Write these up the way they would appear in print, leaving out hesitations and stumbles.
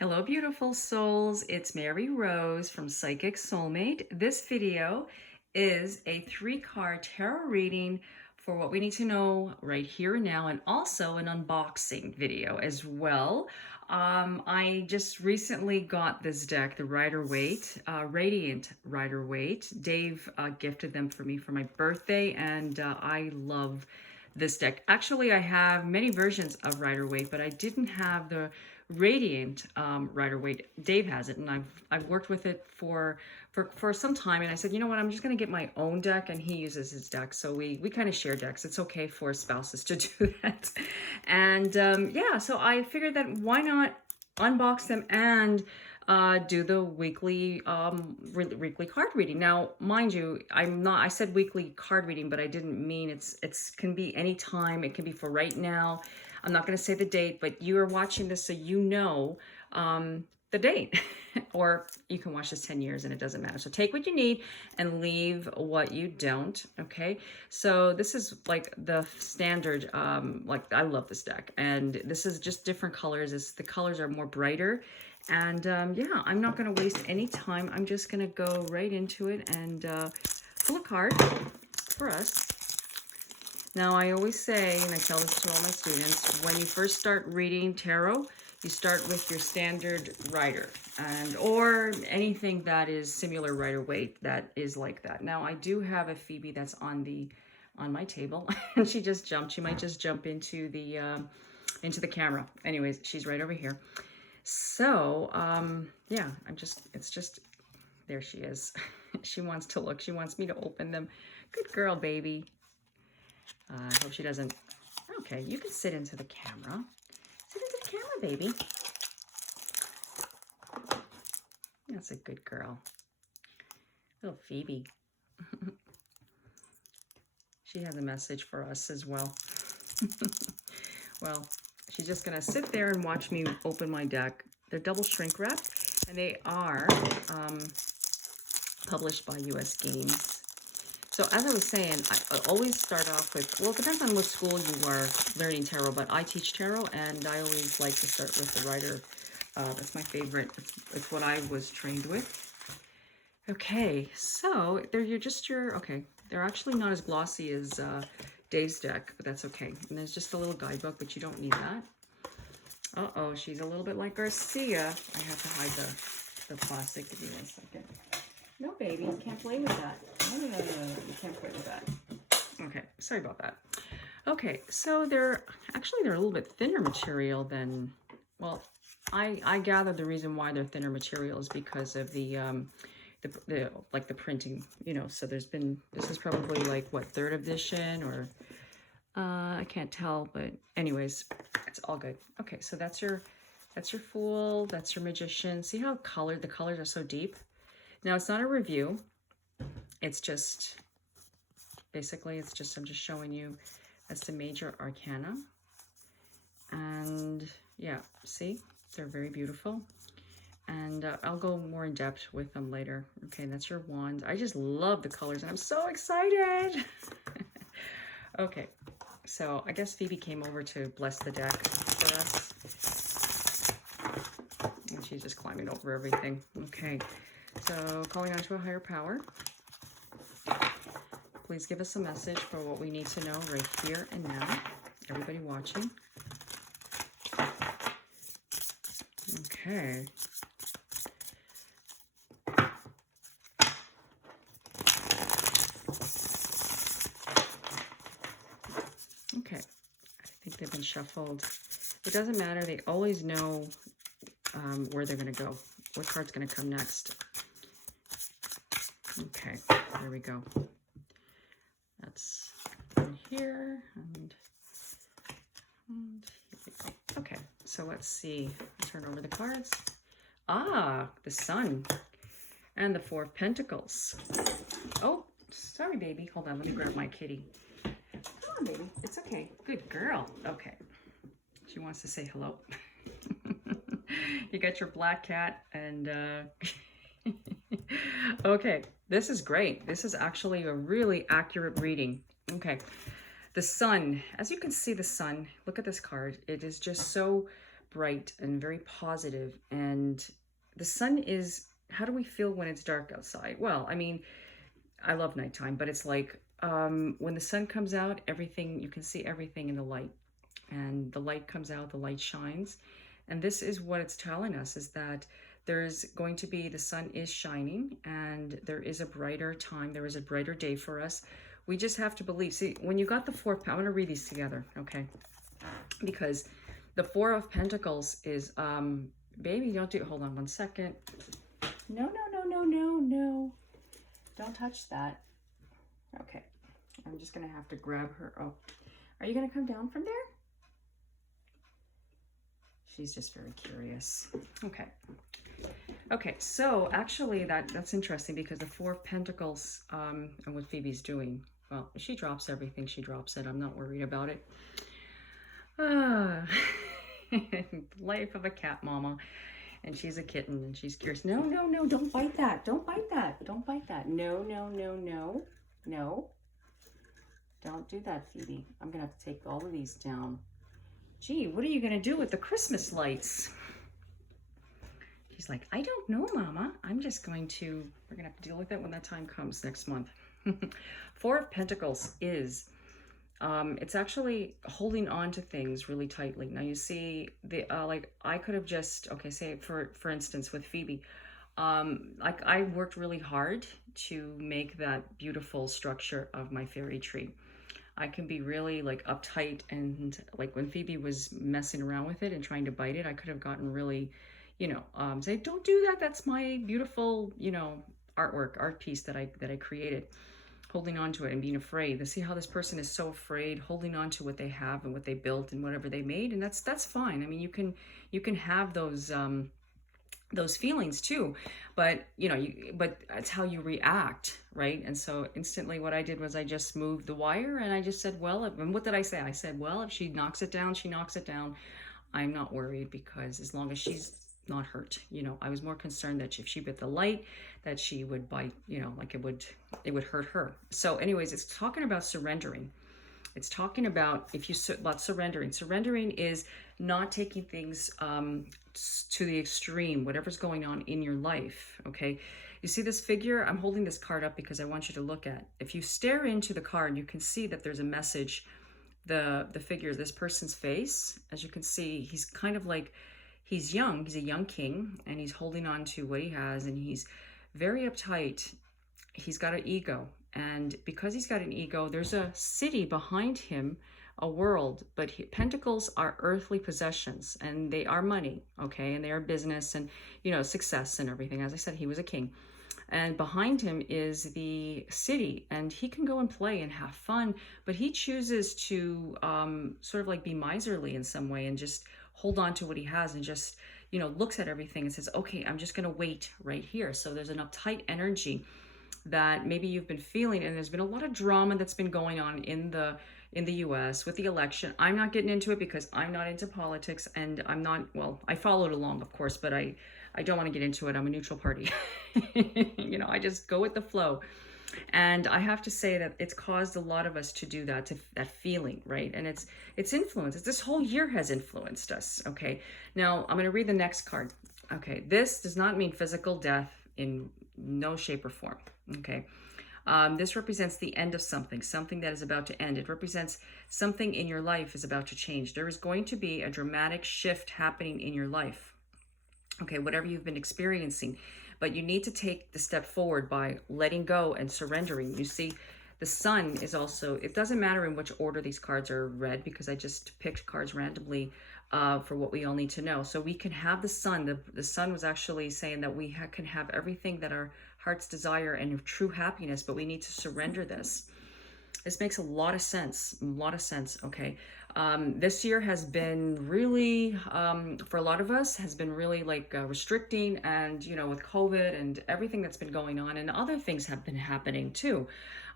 Hello, beautiful souls. It's Mary Rose from Psychic Soulmate. This video is a 3-card tarot reading for what we need to know right here and now, and also an unboxing video as well. I just recently got this deck, the Rider Waite, Radiant Rider Waite. Dave gifted them for me for my birthday, and I love this deck. Actually, I have many versions of Rider Waite, but I didn't have the Radiant Rider Waite. Dave has it, and I've worked with it for some time. And I said, you know what, I'm just going to get my own deck, and he uses his deck, so we kind of share decks. It's okay for spouses to do that. And yeah, so I figured that why not unbox them and do the weekly weekly card reading. Now, mind you, I said weekly card reading, but I didn't mean it's can be any time. It can be for right now. I'm not going to say the date, but you are watching this, so you know the date. Or you can watch this 10 years and it doesn't matter. So take what you need and leave what you don't. Okay, so this is like the standard, like I love this deck, and this is just different colors. The colors are more brighter. And yeah, I'm not going to waste any time. I'm just going to go right into it and pull a card for us. Now, I always say, and I tell this to all my students, when you first start reading tarot, you start with your standard rider, or anything that is similar Rider Waite that is like that. Now, I do have a Phoebe that's on my table, and she just jumped. She might just jump into the camera. Anyways, she's right over here. So, yeah, it's just, there she is. She wants to look. She wants me to open them. Good girl, baby. I hope she doesn't. Okay, you can sit into the camera. Sit into the camera, baby. That's a good girl. Little Phoebe. She has a message for us as well. Well, she's just going to sit there and watch me open my deck. They're double shrink wrapped, and they are published by US Games. So as I was saying, I always start off with, well, it depends on what school you are learning tarot, but I teach tarot, and I always like to start with the Rider. That's my favorite. It's what I was trained with. Okay, so okay, they're actually not as glossy as Dave's deck, but that's okay. And there's just a little guidebook, but you don't need that. Uh-oh, she's a little bit like Garcia. I have to hide the plastic. Give me 1 second. No, baby, you can't play with that. No, you can't play with that. Okay, sorry about that. Okay, so they're a little bit thinner material than, well, I gather the reason why they're thinner material is because of the printing, you know. So this is probably like what, 3rd edition, or I can't tell, but anyways, it's all good. Okay, so that's your Fool, that's your Magician. See how the colors are so deep? Now, it's not a review. It's just, basically, I'm just showing you as the major arcana. And yeah, see, they're very beautiful. And I'll go more in depth with them later. Okay, that's your wand. I just love the colors, and I'm so excited. Okay, so I guess Phoebe came over to bless the deck for us. And she's just climbing over everything. Okay. So, calling on to a higher power, please give us a message for what we need to know right here and now. Everybody watching. Okay. Okay. I think they've been shuffled. It doesn't matter. They always know where they're going to go. What card's going to come next? Okay, there we go. That's in here, and here we go. Okay, so let's see. Turn over the cards. Ah, the Sun and the 4 of Pentacles. Oh, sorry, baby. Hold on, let me grab my kitty. Come on, baby. It's okay. Good girl. Okay. She wants to say hello. You got your black cat, and okay, this is great. This is actually a really accurate reading. Okay, the Sun. As you can see, the Sun, look at this card. It is just so bright and very positive. And the sun is, how do we feel when it's dark outside? Well, I mean, I love nighttime, but it's like when the sun comes out, everything, you can see everything in the light. And the light comes out, the light shines. And this is what it's telling us, is that there's going to be, the sun is shining, and there is a brighter time, there is a brighter day for us. We just have to believe. See, when you got the Four, I'm going to read these together, okay? Because the Four of Pentacles is, baby, don't do, hold on one second. No, no, no, no, no, no. Don't touch that. Okay. I'm just going to have to grab her. Oh, are you going to come down from there? She's just very curious. Okay. Okay, so actually that's interesting, because the Four of Pentacles, and what Phoebe's doing, well, she drops everything, she drops it. I'm not worried about it. Life of a cat mama. And she's a kitten, and she's curious. No, no, no, don't bite that. Don't bite that. Don't bite that. No, no, no, no, no. Don't do that, Phoebe. I'm going to have to take all of these down. Gee, what are you going to do with the Christmas lights? She's like, I don't know, Mama. I'm just going to, we're going to have to deal with it when that time comes next month. Four of Pentacles is, it's actually holding on to things really tightly. Now you see, the like I could have just, okay, say for instance with Phoebe, like I worked really hard to make that beautiful structure of my fairy tree. I can be really like uptight, and like when Phoebe was messing around with it and trying to bite it, I could have gotten really, you know, say, don't do that. That's my beautiful, you know, art piece that I created. Holding on to it and being afraid. To see how this person is so afraid, holding on to what they have and what they built and whatever they made, and that's fine. I mean, you can have those feelings too, but you know, but it's how you react, right? And so instantly what I did was I just moved the wire, and I just said, well, and what did I say? I said, well, if she knocks it down, she knocks it down. I'm not worried, because as long as she's not hurt, you know, I was more concerned that if she bit the light, that she would bite, you know, like it would hurt her. So anyways, it's talking about surrendering. It's talking about, if you about surrendering. Surrendering is not taking things to the extreme, whatever's going on in your life, okay? You see this figure? I'm holding this card up because I want you to look at. If you stare into the card, you can see that there's a message. The figure, this person's face, as you can see, he's kind of like, he's young. He's a young king, and he's holding on to what he has, and he's very uptight. He's got an ego. And because he's got an ego, there's a city behind him, a world, but pentacles are earthly possessions, and they are money, okay? And they are business and, you know, success and everything. As I said, he was a king. And behind him is the city, and he can go and play and have fun, but he chooses to sort of like be miserly in some way and just hold on to what he has, and just, you know, looks at everything and says, okay, I'm just going to wait right here. So there's an uptight energy that maybe you've been feeling, and there's been a lot of drama that's been going on in the US with the election. I'm not getting into it because I'm not into politics, and I'm not, well, I followed along, of course, but I don't want to get into it. I'm a neutral party. You know, I just go with the flow. And I have to say that it's caused a lot of us to do that, to that feeling, right? And it's influenced. This whole year has influenced us, okay? Now, I'm going to read the next card. Okay, this does not mean physical death in no shape or form, okay? This represents the end of something that is about to end. It represents something in your life is about to change. There is going to be a dramatic shift happening in your life, okay, whatever you've been experiencing. But you need to take the step forward by letting go and surrendering. You see, the sun is also, it doesn't matter in which order these cards are read, because I just picked cards randomly for what we all need to know. So we can have the sun. The sun was actually saying that we can have everything that our hearts desire and true happiness, but we need to surrender this. This makes a lot of sense, okay? This year has been really, for a lot of us, has been really like restricting, and, you know, with COVID and everything that's been going on, and other things have been happening too,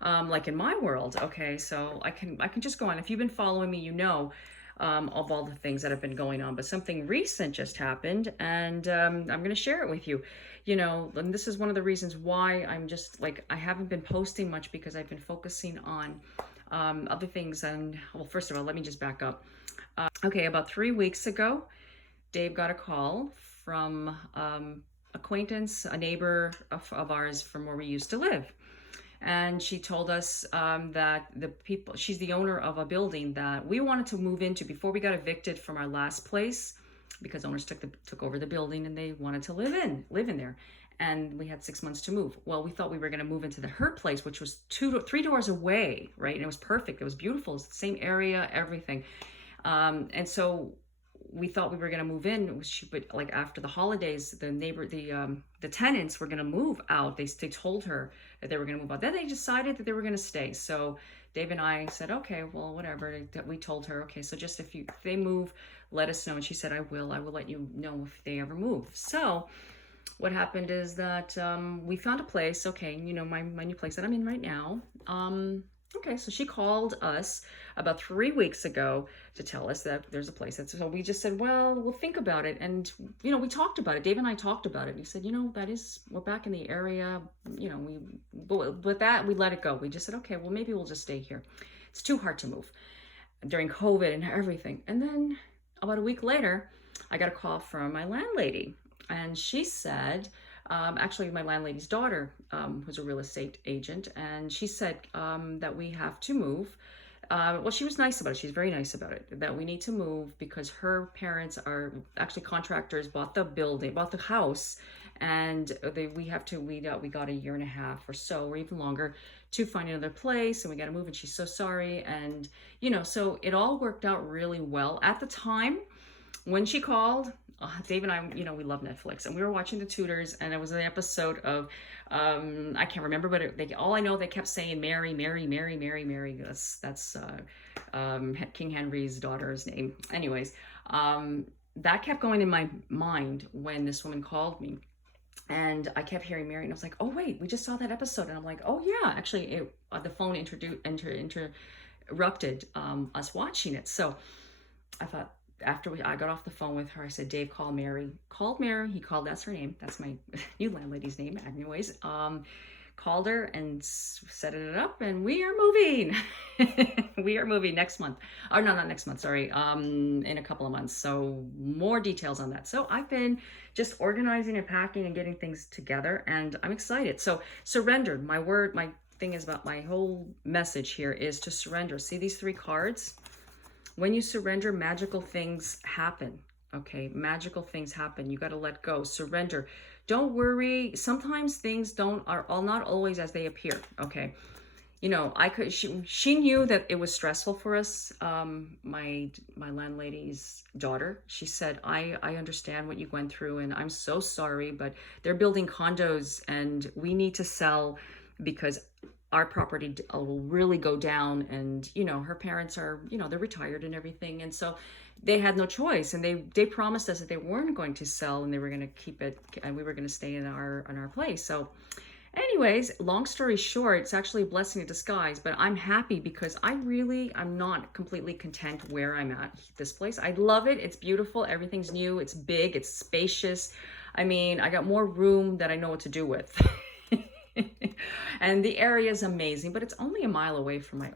like in my world, okay? So I can just go on. If you've been following me, you know, of all the things that have been going on, but something recent just happened, and I'm going to share it with you. You know, and this is one of the reasons why I'm just like, I haven't been posting much, because I've been focusing on other things. And well, first of all, let me just back up. Okay, about 3 weeks ago, Dave got a call from acquaintance, a neighbor of ours from where we used to live. And she told us that the people, she's the owner of a building that we wanted to move into before we got evicted from our last place, because owners took over the building and they wanted to live in there. And we had 6 months to move. Well, we thought we were going to move into her place, which was 3 doors away, right? And it was perfect. It was beautiful. It was the same area, everything. And so we thought we were going to move in. But like after the holidays, the tenants were going to move out. They told her that they were going to move out. Then they decided that they were going to stay. So Dave and I said, okay, well, whatever. We told her, okay, so just if they move, let us know. And she said, I will let you know if they ever move. So what happened is that we found a place. Okay, you know, my new place that I'm in right now. Okay, so she called us about 3 weeks ago to tell us that there's a place. So we just said, well, we'll think about it. And, you know, we talked about it. Dave and I talked about it. We said, you know, we're back in the area. You know, with that, we let it go. We just said, okay, well, maybe we'll just stay here. It's too hard to move during COVID and everything. And then about a week later, I got a call from my landlady. And she said, actually my landlady's daughter was a real estate agent, and she said that we have to move. Well, she was nice about it. She's very nice about it, that we need to move because her parents are actually contractors, bought the house, and we got a year and a half or so, or even longer, to find another place, and we got to move, and she's so sorry. And, you know, so it all worked out really well. At the time when she called, Dave and I, you know, we love Netflix, and we were watching The Tudors, and it was an episode of, I can't remember, but all I know, they kept saying Mary, Mary, Mary, Mary, Mary. That's King Henry's daughter's name. Anyways, that kept going in my mind when this woman called me, and I kept hearing Mary, and I was like, oh wait, we just saw that episode, and I'm like, oh yeah, actually, the phone interrupted us watching it. So I thought, after I got off the phone with her, I said, Dave, call Mary. Called Mary. He called, that's her name. That's my new landlady's name. Anyways, called her and set it up, and we are moving. We are moving next month. Or no, not next month, sorry. In a couple of months. So more details on that. So I've been just organizing and packing and getting things together, and I'm excited. So surrendered. My thing is about my whole message here is to surrender. See these 3 cards? When you surrender, magical things happen, okay? Magical things happen. You got to let go, surrender. Don't worry. Sometimes things are not always as they appear, okay? You know, she knew that it was stressful for us. My landlady's daughter, she said, I understand what you went through, and I'm so sorry, but they're building condos, and we need to sell because our property will really go down. And, you know, her parents are, you know, they're retired and everything. And so they had no choice. And they promised us that they weren't going to sell, and they were going to keep it, and we were going to stay in our place. So anyways, long story short, it's actually a blessing in disguise, but I'm happy because I'm not completely content where I'm at this place. I love it. It's beautiful. Everything's new. It's big. It's spacious. I mean, I got more room that I know what to do with. And the area is amazing, but it's only a mile away from my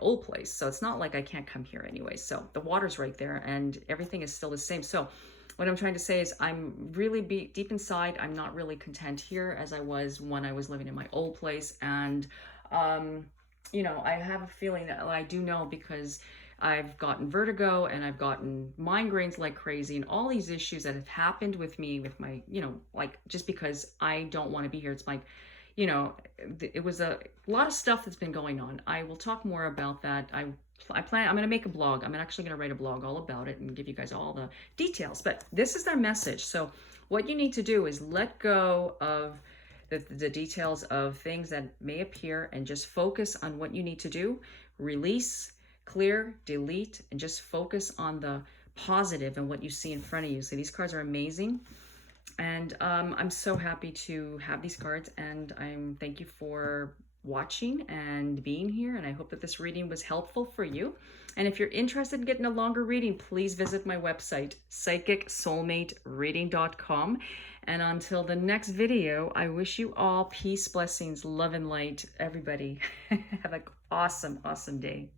old place. So it's not like I can't come here anyway. So the water's right there, and everything is still the same. So what I'm trying to say is I'm really deep inside, I'm not really content here as I was when I was living in my old place. And, you know, I have a feeling that I do know, because I've gotten vertigo and I've gotten migraines like crazy, and all these issues that have happened with me with my, you know, like just because I don't want to be here. It's like, you know, it was a lot of stuff that's been going on. I will talk more about that. I'm going to make a blog. I'm actually going to write a blog all about it and give you guys all the details. But this is their message. So what you need to do is let go of the details of things that may appear and just focus on what you need to do. Release, clear, delete, and just focus on the positive and what you see in front of you. So these cards are amazing. And I'm so happy to have these cards, and thank you for watching and being here, and I hope that this reading was helpful for you. And if you're interested in getting a longer reading, please visit my website, psychicsoulmatereading.com. And until the next video, I wish you all peace, blessings, love, and light. Everybody have an awesome, awesome day.